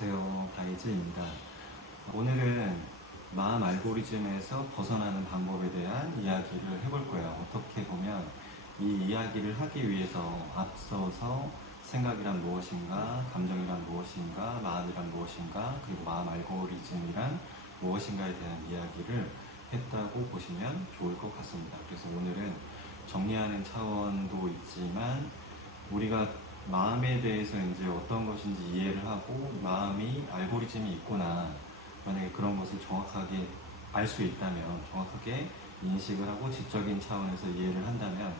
안녕하세요. 가이즈입니다. 오늘은 마음 알고리즘에서 벗어나는 방법에 대한 이야기를 해볼 거예요. 어떻게 보면 이 이야기를 하기 위해서 앞서서 생각이란 무엇인가, 감정이란 무엇인가, 마음이란 무엇인가, 그리고 마음 알고리즘이란 무엇인가에 대한 이야기를 했다고 보시면 좋을 것 같습니다. 그래서 오늘은 정리하는 차원도 있지만 우리가 마음에 대해서 이제 어떤 것인지 이해를 하고 마음이 알고리즘이 있구나, 만약에 그런 것을 정확하게 알 수 있다면, 정확하게 인식을 하고 지적인 차원에서 이해를 한다면,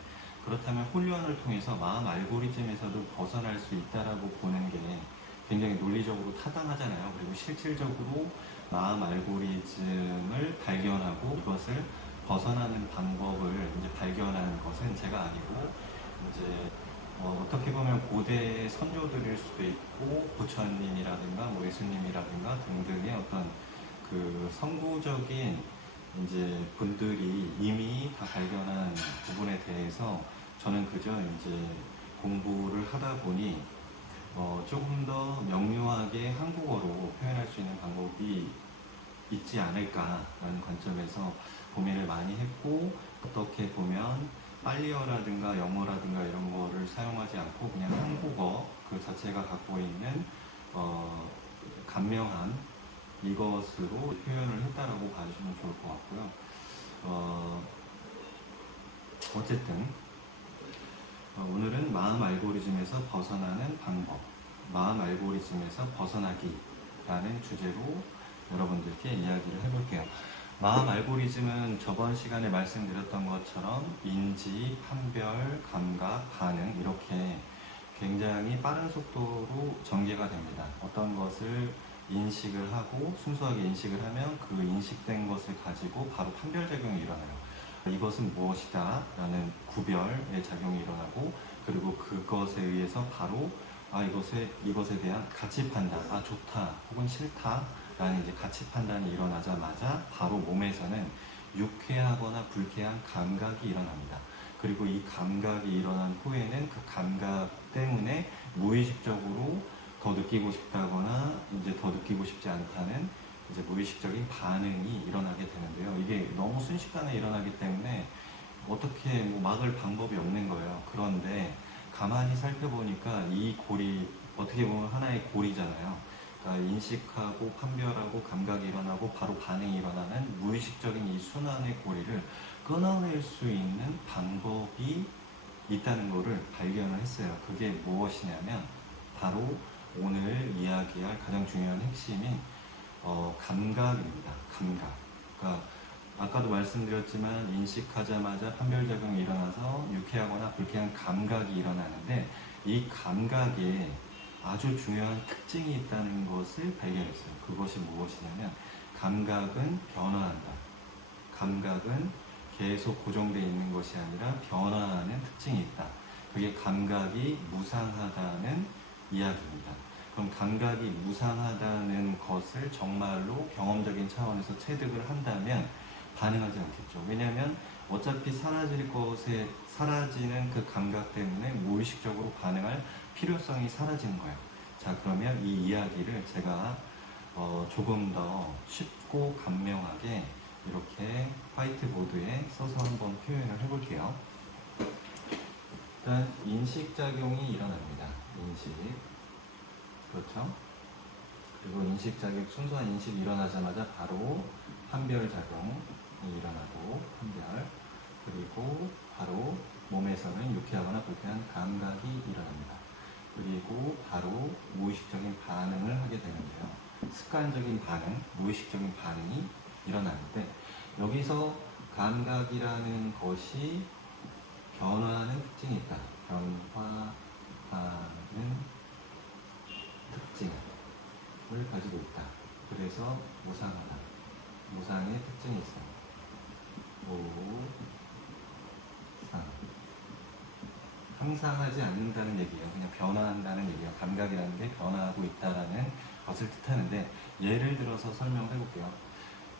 그렇다면 훈련을 통해서 마음 알고리즘에서도 벗어날 수 있다라고 보는 게 굉장히 논리적으로 타당하잖아요. 그리고 실질적으로 마음 알고리즘을 발견하고 이것을 벗어나는 방법을 이제 발견하는 것은 제가 아니고 이제 어떻게 보면 고대 선조들일 수도 있고 부처님이라든가 뭐 예수님이라든가 등등의 어떤 그 선구적인 이제 분들이 이미 다 발견한 부분에 대해서 저는 그저 이제 공부를 하다 보니 조금 더 명료하게 한국어로 표현할 수 있는 방법이 있지 않을까라는 관점에서 고민을 많이 했고, 어떻게 보면 빨리어라든가 영어라든가 이런 거를 사용하지 않고 그냥 한국어 그 자체가 갖고 있는 간명함, 이것으로 표현을 했다라고 봐주시면 좋을 것 같고요. 어쨌든 오늘은 마음 알고리즘에서 벗어나는 방법, 마음 알고리즘에서 벗어나기라는 주제로 여러분들께 이야기를 해볼게요. 마음 알고리즘은 저번 시간에 말씀드렸던 것처럼 인지, 판별, 감각, 반응, 이렇게 굉장히 빠른 속도로 전개가 됩니다. 어떤 것을 인식을 하고 순수하게 인식을 하면 그 인식된 것을 가지고 바로 판별작용이 일어나요. 이것은 무엇이다 라는 구별의 작용이 일어나고, 그리고 그것에 의해서 바로 이것에 대한 가치 판단, 좋다 혹은 싫다 라는 이제 가치 판단이 일어나자마자 바로 몸에서는 유쾌하거나 불쾌한 감각이 일어납니다. 그리고 이 감각이 일어난 후에는 그 감각 때문에 무의식적으로 더 느끼고 싶다거나 이제 더 느끼고 싶지 않다는 이제 무의식적인 반응이 일어나게 되는데요. 이게 너무 순식간에 일어나기 때문에 어떻게 뭐 막을 방법이 없는 거예요. 그런데 가만히 살펴보니까 이 고리, 어떻게 보면 하나의 고리잖아요. 그러니까 인식하고 판별하고 감각이 일어나고 바로 반응이 일어나는 무의식적인 이 순환의 고리를 끊어낼 수 있는 방법이 있다는 것을 발견을 했어요. 그게 무엇이냐면 바로 오늘 이야기할 가장 중요한 핵심인 감각입니다. 감각. 그러니까 아까도 말씀드렸지만 인식하자마자 판별작용이 일어나서 유쾌하거나 불쾌한 감각이 일어나는데, 이 감각에 아주 중요한 특징이 있다는 것을 발견했어요. 그것이 무엇이냐면 감각은 변화한다. 감각은 계속 고정되어 있는 것이 아니라 변화하는 특징이 있다. 그게 감각이 무상하다는 이야기입니다. 그럼 감각이 무상하다는 것을 정말로 경험적인 차원에서 체득을 한다면 반응하지 않겠죠. 왜냐하면 어차피 사라질 것에 사라지는 그 감각 때문에 무의식적으로 반응할 필요성이 사라지는 거예요. 자, 그러면 이 이야기를 제가 조금 더 쉽고 간명하게 이렇게 화이트보드에 써서 한번 표현을 해볼게요. 일단 인식작용이 일어납니다. 인식. 그렇죠? 그리고 인식작용, 순수한 인식이 일어나자마자 바로 판별작용이 일어나고, 판별. 그리고 바로 몸에서는 유쾌하거나 불쾌한 감각이 일어납니다. 그리고 바로 무의식적인 반응을 하게 되는데요. 습관적인 반응, 무의식적인 반응이 일어나는데, 여기서 감각이라는 것이 변화하는 특징이 있다. 변화하는 특징을 가지고 있다. 그래서 무상하다. 무상의 특징이 있어요. 무상. 항상 하지 않는다는 얘기예요. 그냥 변화한다는 얘기예요. 감각이라는 게 변화하고 있다라는 것을 뜻하는데, 예를 들어서 설명을 해볼게요.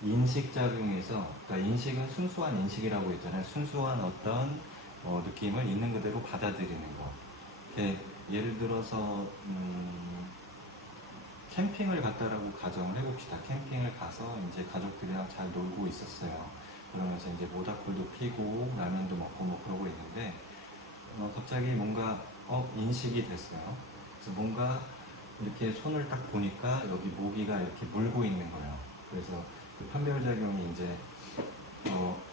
인식작용에서, 그러니까 인식은 순수한 인식이라고 했잖아요. 순수한 어떤 느낌을 있는 그대로 받아들이는 거. 예를 들어서 캠핑을 갔다라고 가정을 해봅시다. 캠핑을 가서 이제 가족들이랑 잘 놀고 있었어요. 그러면서 이제 모닥불도 피고 라면도 먹고 뭐 그러고 있는데 갑자기 뭔가 인식이 됐어요. 그래서 뭔가 이렇게 손을 딱 보니까 여기 모기가 이렇게 물고 있는 거예요. 그래서 그 판별작용이 이제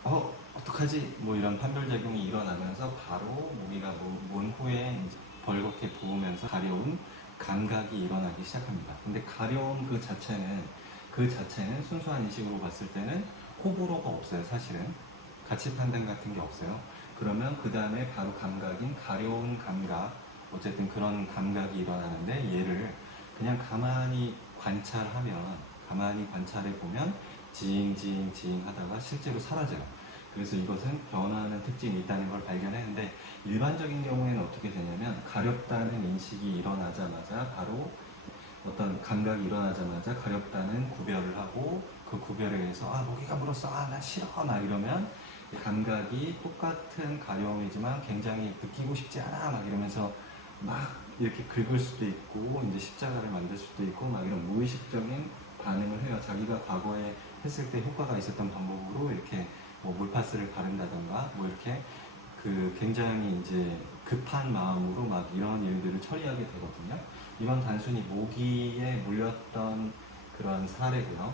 어떡하지? 뭐 이런 판별작용이 일어나면서 바로 모기가 문 후에 이제 벌겋게 부으면서 가려운 감각이 일어나기 시작합니다. 근데 가려운 그 자체는 순수한 인식으로 봤을 때는 호불호가 없어요. 사실은 가치 판단 같은 게 없어요. 그러면 그 다음에 바로 감각인 가려운 감각, 어쨌든 그런 감각이 일어나는데 얘를 그냥 가만히 관찰해 보면 지잉 하다가 실제로 사라져요. 그래서 이것은 변화하는 특징이 있다는 걸 발견했는데, 일반적인 경우에는 어떻게 되냐면 가렵다는 인식이 일어나자마자 바로 어떤 감각이 일어나자마자 가렵다는 구별을 하고, 그 구별에 의해서 모기가 물었어, 나 싫어, 막 이러면 감각이 똑같은 가려움이지만 굉장히 느끼고 싶지 않아, 막 이러면서 막 이렇게 긁을 수도 있고 이제 십자가를 만들 수도 있고 막 이런 무의식적인 반응을 해요. 자기가 과거에 했을 때 효과가 있었던 방법으로 이렇게 뭐 물파스를 바른다던가 뭐 이렇게 그 굉장히 이제 급한 마음으로 막 이런 일들을 처리하게 되거든요. 이건 단순히 모기에 물렸던 그런 사례고요.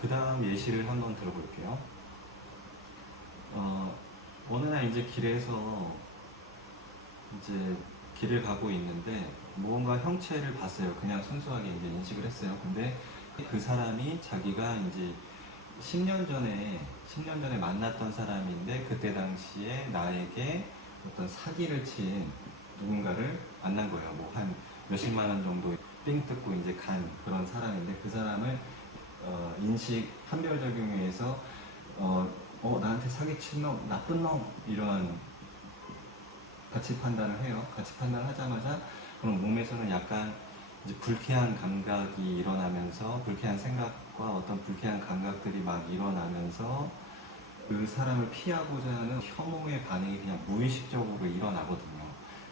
그 다음 예시를 한번 들어볼게요. 어느 날 이제 길에서 이제 길을 가고 있는데 무언가 형체를 봤어요. 그냥 순수하게 이제 인식을 했어요. 근데 그 사람이 자기가 이제 10년 전에 만났던 사람인데 그때 당시에 나에게 어떤 사기를 친 누군가를 만난 거예요. 뭐 한 몇십만 원 정도 삥 뜯고 이제 간 그런 사람인데 그 사람을 인식 판별적용에 의해서 나한테 사기친 놈, 나쁜 놈 이런 가치 판단을 해요. 가치 판단을 하자마자 그럼 몸에서는 약간 이제 불쾌한 감각이 일어나면서 불쾌한 생각과 어떤 불쾌한 감각들이 막 일어나면서 그 사람을 피하고자 하는 혐오의 반응이 그냥 무의식적으로 일어나거든요.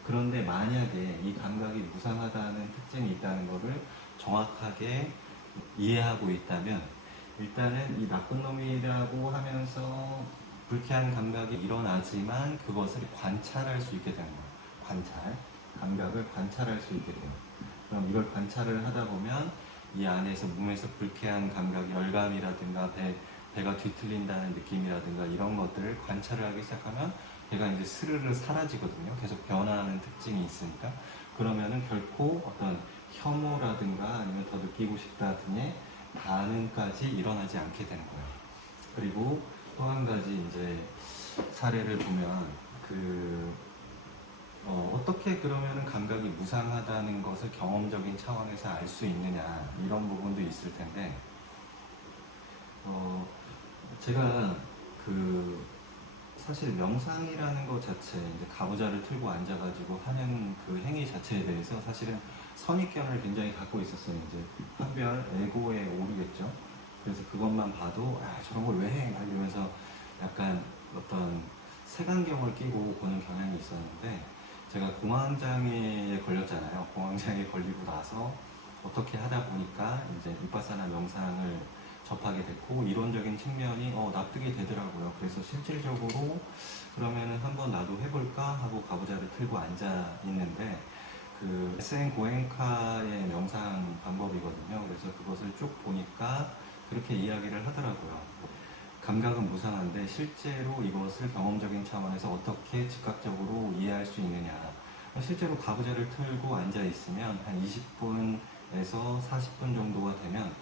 그런데 만약에 이 감각이 무상하다는 특징이 있다는 것을 정확하게 이해하고 있다면 일단은 이 나쁜 놈이라고 하면서 불쾌한 감각이 일어나지만 그것을 관찰할 수 있게 되는 거예요. 감각을 관찰할 수 있게 돼요. 그럼 이걸 관찰을 하다 보면 이 안에서 몸에서 불쾌한 감각, 열감이라든가 배가 뒤틀린다는 느낌이라든가 이런 것들을 관찰을 하기 시작하면 배가 이제 스르르 사라지거든요. 계속 변화하는 특징이 있으니까. 그러면은 결코 어떤 혐오라든가 아니면 더 느끼고 싶다 등의 반응까지 일어나지 않게 되는 거예요. 그리고 또 한 가지 이제 사례를 보면 어떻게 그러면 감각이 무상하다는 것을 경험적인 차원에서 알 수 있느냐 이런 부분도 있을 텐데 제가 사실 명상이라는 것 자체 이제 가부좌를 틀고 앉아가지고 하는 그 행위 자체에 대해서 사실은 선입견을 굉장히 갖고 있었어요. 이제 한별 에고에 오르겠죠. 그래서 그것만 봐도 저런 걸 왜 해? 막 이러면서 약간 어떤 색안경을 끼고 보는 경향이 있었는데 제가 공황장애에 걸렸잖아요. 공황장애에 걸리고 나서 어떻게 하다 보니까 이제 윗바사나 명상을 접하게 됐고 이론적인 측면이 납득이 되더라고요. 그래서 실질적으로 그러면은 한번 나도 해볼까 하고 가부좌를 틀고 앉아 있는데 그 SM 고행카의 명상 방법이거든요. 그래서 그것을 쭉 보니까 그렇게 이야기를 하더라고요. 감각은 무상한데 실제로 이것을 경험적인 차원에서 어떻게 즉각적으로 이해할 수 있느냐. 실제로 가부좌를 틀고 앉아 있으면 한 20분에서 40분 정도가 되면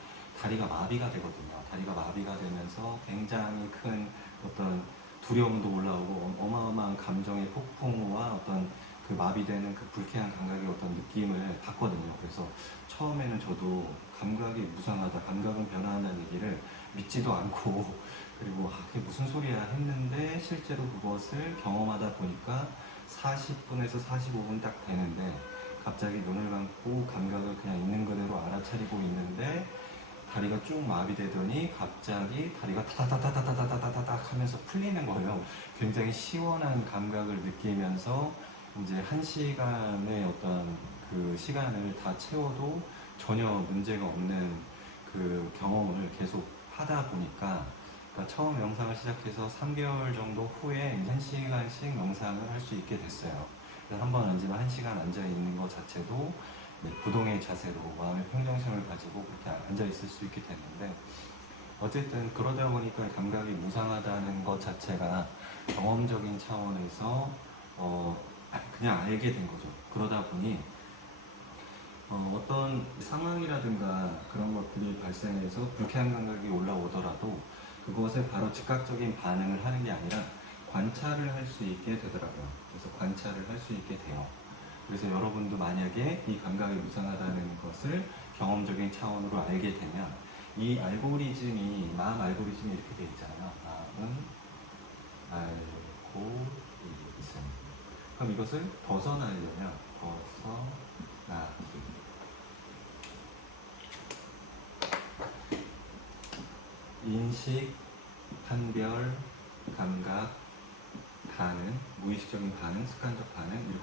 다리가 마비가 되거든요. 다리가 마비가 되면서 굉장히 큰 어떤 두려움도 올라오고 어마어마한 감정의 폭풍과 어떤 그 마비되는 그 불쾌한 감각의 어떤 느낌을 받거든요. 그래서 처음에는 저도 감각이 무상하다, 감각은 변화한다는 얘기를 믿지도 않고 그리고 그게 무슨 소리야 했는데 실제로 그것을 경험하다 보니까 40분에서 45분 딱 되는데 갑자기 눈을 감고 감각을 그냥 있는 그대로 알아차리고 있는데 다리가 쭉 마비되더니 갑자기 다리가 타다다다다다다다닥 하면서 풀리는 거예요. 굉장히 시원한 감각을 느끼면서 이제 1시간의 어떤 그 시간을 다 채워도 전혀 문제가 없는 그 경험을 계속 하다 보니까, 그러니까 처음 명상을 시작해서 3개월 정도 후에 1시간씩 명상을 할 수 있게 됐어요. 그래서 한번 앉으면 1시간 앉아 있는 것 자체도 부동의 자세로 마음의 평정심을 가지고 그렇게 앉아 있을 수 있게 됐는데, 어쨌든 그러다 보니까 감각이 무상하다는 것 자체가 경험적인 차원에서 그냥 알게 된 거죠. 그러다 보니 어떤 상황이라든가 그런 것들이 발생해서 불쾌한 감각이 올라오더라도 그것에 바로 즉각적인 반응을 하는 게 아니라 관찰을 할 수 있게 되더라고요. 그래서 관찰을 할 수 있게 돼요. 그래서 여러분도 만약에 이 감각이 무상하다는 것을 경험적인 차원으로 알게 되면, 이 알고리즘이, 마음 알고리즘이 이렇게 돼 있잖아요. 마음 알고리즘. 그럼 이것을 벗어나려면 벗어나기. 인식, 판별, 감각, 반응, 무의식적인 반응, 습관적 반응,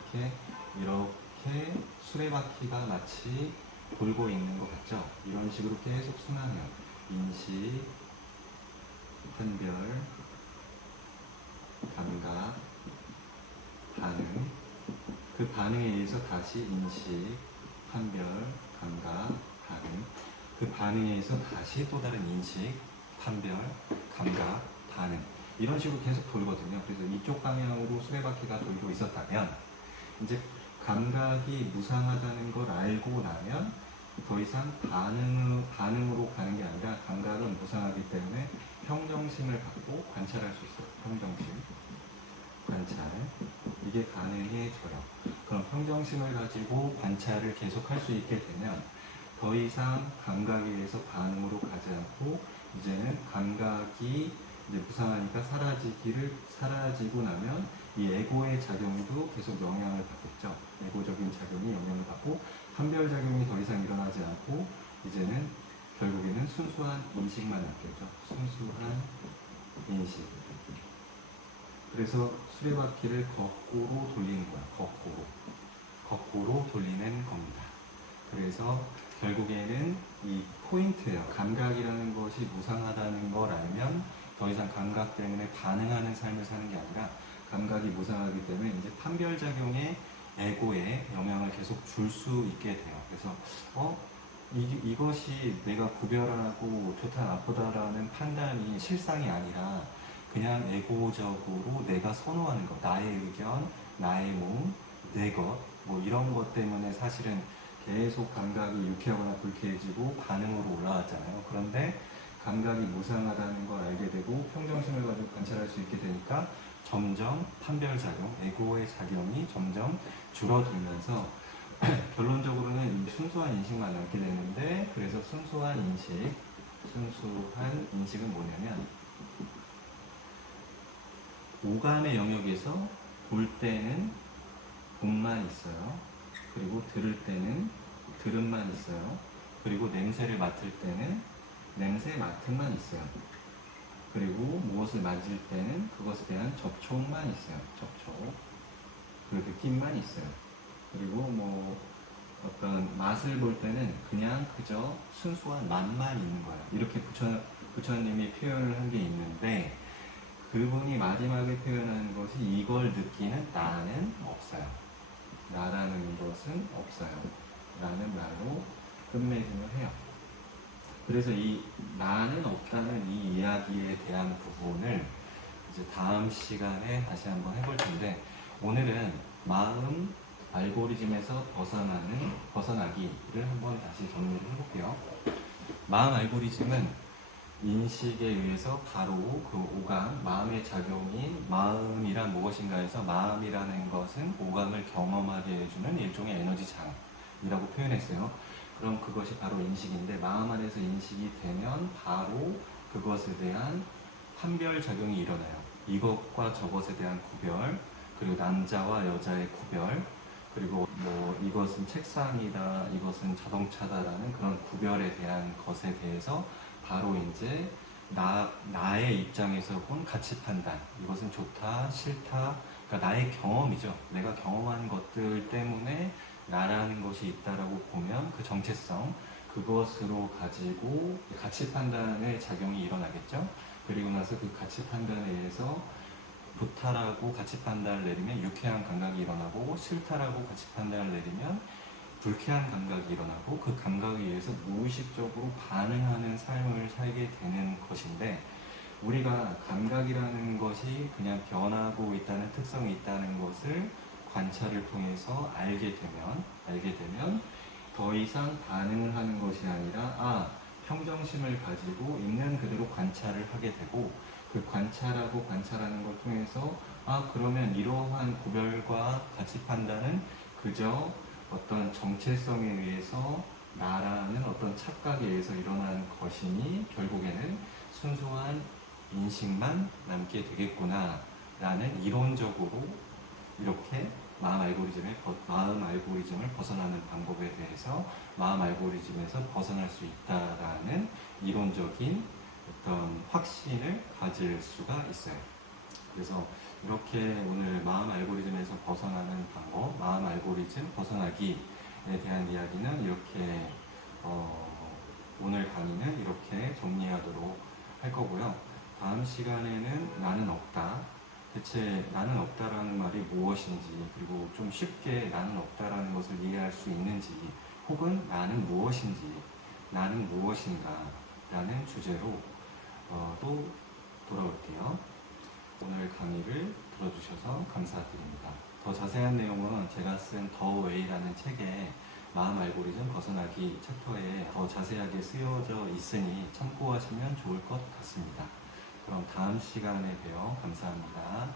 이렇게 수레바퀴가 마치 돌고 있는 것 같죠? 이런 식으로 계속 순환해요. 인식, 판별, 감각, 반응, 그 반응에 의해서 다시 인식, 판별, 감각, 반응, 그 반응에 의해서 다시 또 다른 인식, 판별, 감각, 반응, 이런 식으로 계속 돌거든요. 그래서 이쪽 방향으로 수레바퀴가 돌고 있었다면, 이제 감각이 무상하다는 걸 알고 나면 더 이상 반응으로 가는 게 아니라, 감각은 무상하기 때문에 평정심을 갖고 관찰할 수 있어요. 평정심, 관찰, 이게 가능해져요. 그럼 평정심을 가지고 관찰을 계속 할 수 있게 되면 더 이상 감각에 의해서 반응으로 가지 않고, 이제는 감각이 이제 무상하니까 사라지고 나면 이 에고의 작용도 계속 영향을 받겠죠. 에고적인 작용이 영향을 받고, 판별 작용이 더 이상 일어나지 않고, 이제는 결국에는 순수한 인식만 남겠죠. 순수한 인식. 그래서 수레바퀴를 거꾸로 돌리는 거야. 거꾸로 돌리는 겁니다. 그래서 결국에는 이 포인트예요. 감각이라는 것이 무상하다는 걸 알면 더 이상 감각 때문에 반응하는 삶을 사는 게 아니라, 감각이 무상하기 때문에 이제 판별작용에, 에고에 영향을 계속 줄 수 있게 돼요. 그래서 이것이 내가 구별하고 좋다 나쁘다라는 판단이 실상이 아니라 그냥 에고적으로 내가 선호하는 것, 나의 의견, 나의 몸, 내 것, 뭐 이런 것 때문에 사실은 계속 감각이 유쾌하거나 불쾌해지고 반응으로 올라왔잖아요. 그런데 감각이 무상하다는 걸 알게 되고 평정심을 가지고 관찰할 수 있게 되니까 점점 판별작용, 에고의 작용이 점점 줄어들면서 결론적으로는 순수한 인식만 남게 되는데, 그래서 순수한 인식은 뭐냐면, 오감의 영역에서 볼 때는 본만 있어요. 그리고 들을 때는 들음만 있어요. 그리고 냄새를 맡을 때는 냄새 맡음만 있어요. 그리고 무엇을 만질 때는 그것에 대한 접촉만 있어요. 접촉. 그 느낌만 있어요. 그리고 뭐 어떤 맛을 볼 때는 그냥 그저 순수한 맛만 있는 거예요. 이렇게 부처님이 표현을 한 게 있는데, 그분이 마지막에 표현하는 것이 이걸 느끼는 나는 없어요. 나라는 것은 없어요. 라는 말로 끝맺음을 해요. 그래서 이 나는 없다는 이 이야기에 대한 부분을 이제 다음 시간에 다시 한번 해볼 텐데, 오늘은 마음 알고리즘에서 벗어나기를 한번 다시 정리를 해볼게요. 마음 알고리즘은 인식에 의해서 바로 그 오감, 마음의 작용인 마음이란 무엇인가 해서, 마음이라는 것은 오감을 경험하게 해주는 일종의 에너지장이라고 표현했어요. 그럼 그것이 바로 인식인데, 마음 안에서 인식이 되면 바로 그것에 대한 판별작용이 일어나요. 이것과 저것에 대한 구별, 그리고 남자와 여자의 구별, 그리고 뭐 이것은 책상이다, 이것은 자동차다라는 그런 구별에 대한 것에 대해서 바로 이제 나의 입장에서 본 가치 판단, 이것은 좋다, 싫다, 그러니까 나의 경험이죠. 내가 경험한 것들 때문에 나라는 것이 있다라고 보면 그 정체성, 그것으로 가지고 가치 판단의 작용이 일어나겠죠. 그리고 나서 그 가치 판단에 의해서 좋다라고 가치 판단을 내리면 유쾌한 감각이 일어나고, 싫다라고 가치 판단을 내리면 불쾌한 감각이 일어나고, 그 감각에 의해서 무의식적으로 반응하는 삶을 살게 되는 것인데, 우리가 감각이라는 것이 그냥 변하고 있다는 특성이 있다는 것을 관찰을 통해서 알게 되면 더 이상 반응을 하는 것이 아니라 평정심을 가지고 있는 그대로 관찰을 하게 되고, 그 관찰하고 관찰하는 걸 통해서 그러면 이러한 구별과 가치 판단은 그저 어떤 정체성에 의해서, 나라는 어떤 착각에 의해서 일어난 것이니 결국에는 순수한 인식만 남게 되겠구나 라는, 이론적으로 이렇게 마음 알고리즘을 벗어나는 방법에 대해서, 마음 알고리즘에서 벗어날 수 있다라는 이론적인 어떤 확신을 가질 수가 있어요. 그래서 이렇게 오늘 마음 알고리즘에서 벗어나는 방법, 마음 알고리즘 벗어나기에 대한 이야기는 이렇게 오늘 강의는 이렇게 정리하도록 할 거고요. 다음 시간에는 나는 없다. 대체 나는 없다라는 말이 무엇인지, 그리고 좀 쉽게 나는 없다라는 것을 이해할 수 있는지, 혹은 나는 무엇인지, 나는 무엇인가 라는 주제로 또 돌아올게요. 오늘 강의를 들어주셔서 감사드립니다. 더 자세한 내용은 제가 쓴 더 웨이라는 책에 마음 알고리즘 벗어나기 챕터에 더 자세하게 쓰여져 있으니 참고하시면 좋을 것 같습니다. 그럼 다음 시간에 봬요. 감사합니다.